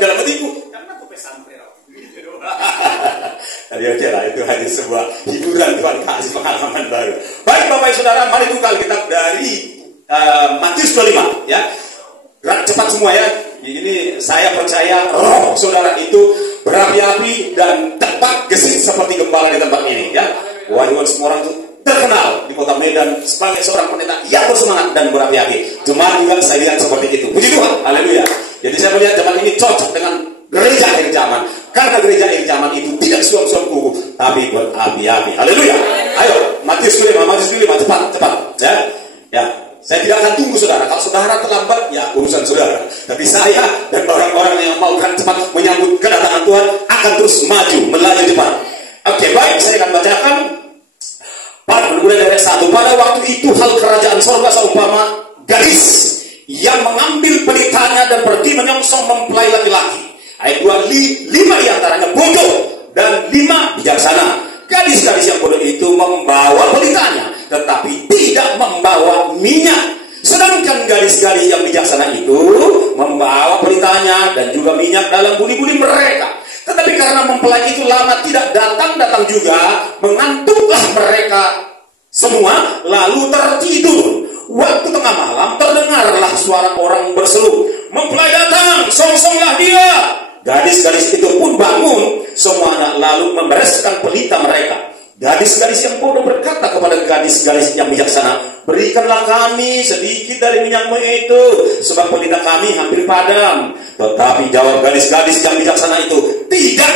dalam hatiku, karena aku pesampai. Tadi lah, itu hanya sebuah hiburan Tuhan kasih pengalaman baru. Baik Bapak Ibu Saudara, mari buka Alkitab dari Matius 25 ya. Gerak cepat semua ya. Ini saya percaya roh saudara itu berapi-api dan tepat gesit seperti gembala di tempat ini ya. Waduh, semua orang itu terkenal di kota Medan sebagai seorang pendeta yang bersemangat dan berapi-api. Jemaat juga saya lihat seperti itu. Puji Tuhan, haleluya. Jadi saya melihat jemaat ini cocok dengan gereja akhir zaman. Karena gereja akhir zaman itu tidak suam-suam kuku, tapi berapi-api. Haleluya. Ayo, Matius 25, cepat ya. Ya. Saya tidak akan tunggu saudara. Kalau saudara terlambat, ya urusan saudara. Tapi saya dan orang-orang yang mau gerak cepat menyambut kedatangan Tuhan akan terus maju, melaju cepat. Oke, baik, saya akan bacakan. Mulai dari 1. Pada waktu itu hal kerajaan sorga seumpama gadis yang mengambil pelitanya dan pergi menyongsong mempelai laki-laki. Ayat 2, 5 diantaranya bodoh dan 5 bijaksana. Gadis-gadis yang bodoh itu membawa pelitanya, tetapi tidak membawa minyak. Sedangkan gadis-gadis yang bijaksana itu membawa pelitanya dan juga minyak dalam buli-buli mereka. Tetapi karena mempelai itu lama tidak datang juga, mengantuklah mereka semua, lalu tertidur. Waktu tengah malam terdengarlah suara orang berseru, "Mempelai datang, songsonglah dia." Gadis-gadis itu pun bangun semuanya, lalu membereskan pelita mereka. Gadis-gadis yang bodoh berkata kepada gadis-gadis yang bijaksana, "Berikanlah kami sedikit dari minyakmu itu, sebab pelita kami hampir padam." Tetapi jawab gadis-gadis yang bijaksana itu, "Tidak,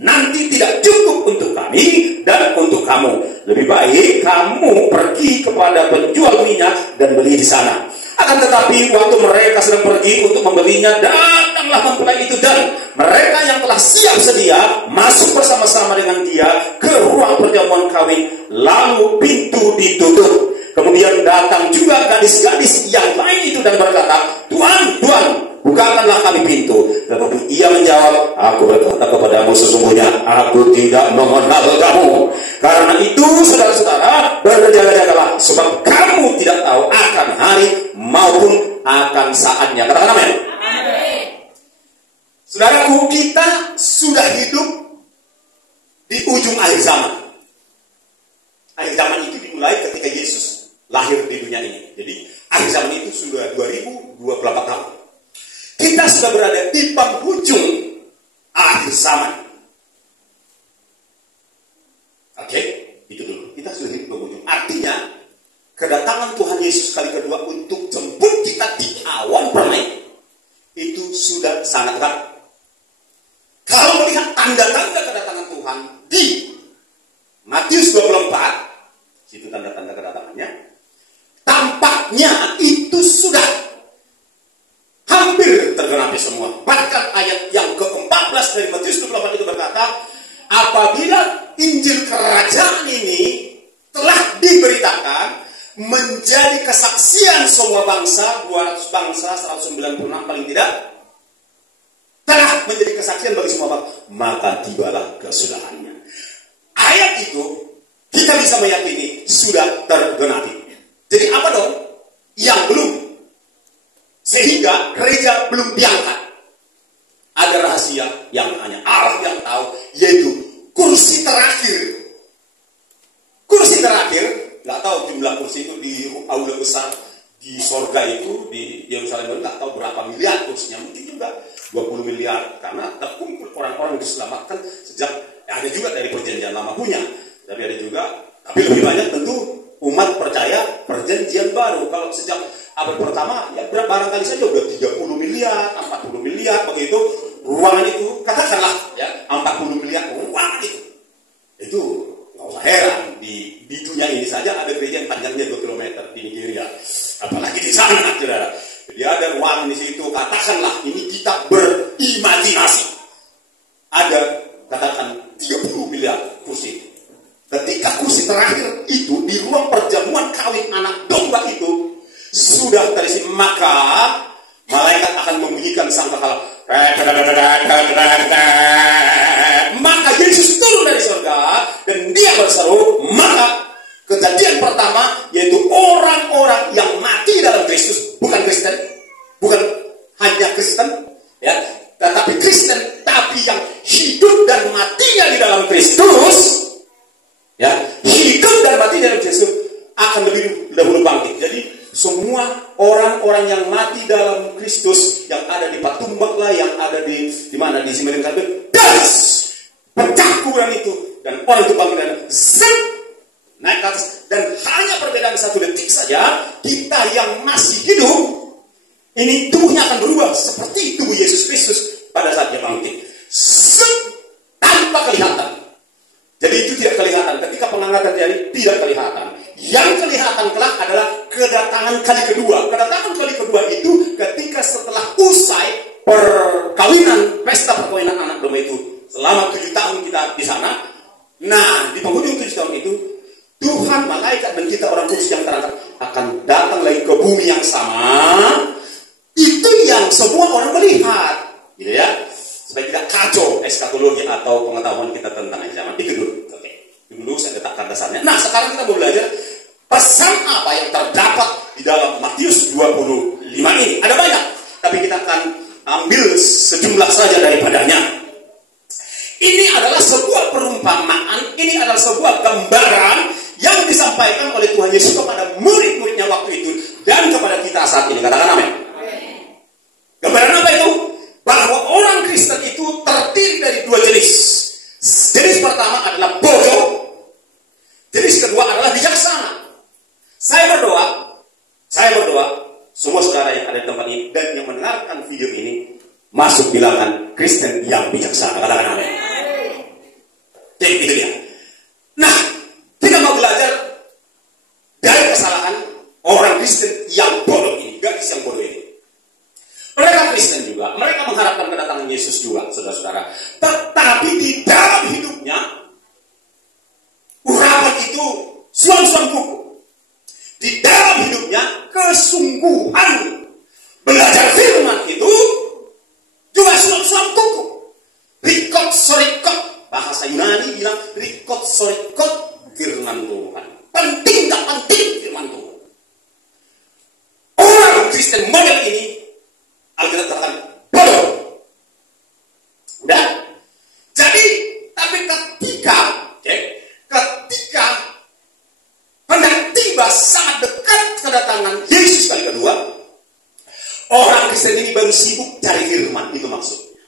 nanti tidak cukup untuk kami dan untuk kamu. Lebih baik kamu pergi kepada penjual minyak dan beli di sana." Akan tetapi waktu mereka sedang pergi untuk membelinya, datanglah mempelai itu, dan mereka yang telah siap sedia masuk bersama-sama dengan dia ke ruang perjamuan kawin, lalu pintu ditutup. Kemudian datang juga gadis-gadis yang lain itu dan berkata, "Tuan, Tuan, bukakanlah kami pintu." Tetapi ia menjawab, "Aku berkata kepadamu, sesungguhnya aku tidak mengenal kamu. Karena itu saudara-saudara, berjaga-jagalah, sebab kamu tidak tahu akan hari maupun akan saatnya." Katakan amin. Saudaraku, kita sudah hidup di ujung akhir zaman. Akhir zaman itu dimulai ketika Yesus lahir di dunia ini. Jadi akhir zaman itu sudah 2024 tahun. Kita sudah berada di penghujung akhir zaman. Oke, itu dulu. Kita sudah di penghujung. Artinya, kedatangan Tuhan Yesus kali kedua untuk jemput kita di awan permai itu sudah sangat dekat. Kalau melihat tanda-tanda kedatangan Tuhan di Matius 24, situ tanda-tanda kedatangannya, tampaknya itu sudah hampir tergenapi semua. Bahkan ayat yang ke-14 dari Matius 24 itu berkata, apabila Injil Kerajaan ini telah diberitakan, menjadi kesaksian semua bangsa, 200 bangsa, 196 paling tidak, telah menjadi kesaksian bagi semua bangsa, maka tibalah kesudahannya. Ayat itu kita bisa meyakini sudah tergenapi. Jadi apa dong yang belum? Sehingga gereja belum diangkat. Ada rahasia yang hanya Allah yang tahu, yaitu kursi terakhir. Kursi terakhir, nggak tahu jumlah kursi itu di aula besar di sorga itu, di Yerusalem, nggak tahu berapa miliar kursinya, mungkin juga 20 miliar, karena terkumpul orang-orang yang diselamatkan sejak, ada juga dari perjanjian lama punya, tapi ada juga, tapi lebih banyak tentu umat percaya perjanjian baru. Kalau sejak abad pertama, ya barangkali saja udah 30 miliar, 40 miliar, begitu ruangan itu, katakanlah ya 40 miliar ruangan itu nggak usah heran, di dunia ini saja ada gereja yang panjangnya 2 km di Nigeria, apalagi di sana, saudara. Jadi ada ruangan di situ, katakanlah ini kita berimajinasi, ada katakan 30 miliar kursi. Ketika kursi terakhir itu di ruang perjamuan kawin anak domba itu sudah terisi, maka malaikat akan membunyikan sangkakala. Maka Yesus turun dari surga dan dia berseru. Maka kejadian pertama yaitu orang-orang yang mati dalam Kristus, bukan Kristen, bukan hanya Kristen, ya, tetapi Kristen orang yang mati dalam Kristus, yang ada di Patumbak lah, yang ada di mana di Simerin Kabel, das pecah kuburan itu, dan orang itu bangkit dan zet, naik ke atas. Dan hanya perbedaan 1 detik saja, kita yang masih hidup ini tubuhnya akan berubah seperti tubuh Yesus Kristus pada saat dia bangkit, zet, tanpa kelihatan. Jadi itu tidak kelihatan. Ketika pengangkatan terjadi, tidak kelihatan. Yang kelihatan kelak adalah kedatangan kali kedua. Kedatangan kali kedua itu ketika setelah usai perkawinan, pesta perkawinan anak domba itu, selama 7 tahun kita di sana. Nah, di penghujung 7 tahun itu, Tuhan, malaikat, dan kita orang kudus yang terangkat akan datang lagi ke bumi yang sama. Itu yang semua orang melihat, gitu ya. Supaya tidak kacau eskatologi atau pengetahuan kita tentang zaman itu dulu. Oke, dulu saya letakkan dasarnya. Nah, sekarang kita mau belajar pesan apa yang terdapat di dalam Matius 25 ini. Ada banyak, tapi kita akan ambil sejumlah saja daripadanya. Ini adalah sebuah perumpamaan, ini adalah sebuah gambaran yang disampaikan oleh Tuhan Yesus kepada murid-muridnya waktu itu dan kepada kita saat ini. Katakan amin. Gambaran apa itu? Bahwa orang Kristen itu terdiri dari 2 jenis. Jenis pertama adalah bodoh. Jenis kedua adalah bijaksana. Saya berdoa, semua saudara yang ada di tempat ini dan yang mendengarkan video ini masuk bilangan Kristen yang bijaksana. Katakan amin. Oke, itu dia. Nah, kita mau belajar dari kesalahan orang Kristen yang bodoh ini, gadis yang bodoh ini. Mereka Kristen juga, mereka mengharapkan kedatangan Yesus juga, saudara-saudara. Tetapi di dalam hidupnya, urapan itu suam-suam kuku. Di dalam hidupnya, kesungguhan belajar firman itu juga suam-suam kuku. Rikot sorikot, bahasa Yunani bilang rikot sorikot firman Tuhan. Penting tak penting firman Tuhan. Orang Kristen model ini Alkitab katakan bodoh. Udah. Jadi, tapi ketika hendak tiba saat dekat kedatangan Yesus kali kedua, orang Kristen ini baru sibuk cari firman, itu maksudnya.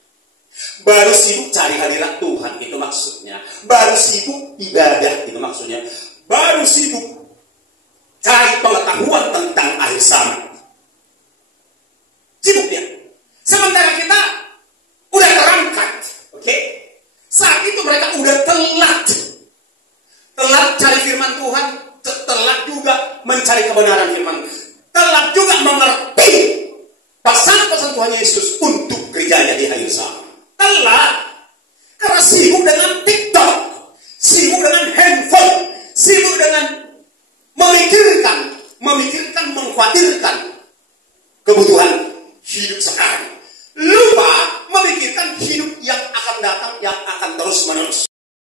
Baru sibuk cari hadirat Tuhan, itu maksudnya. Baru sibuk ibadah, itu maksudnya. Baru sibuk cari pengetahuan tentang akhir zaman. Sibuk dia. Sementara kita udah terangkat, oke? Saat itu mereka udah telat cari firman Tuhan, telat juga mencari kebenaran firman, telat juga mengerti pesan-pesan Tuhan Yesus untuk gerejanya di akhir zaman. Telat karena sibuk dengan TikTok, sibuk dengan handphone, sibuk dengan memikirkan, mengkhawatirkan kebutuhan hidup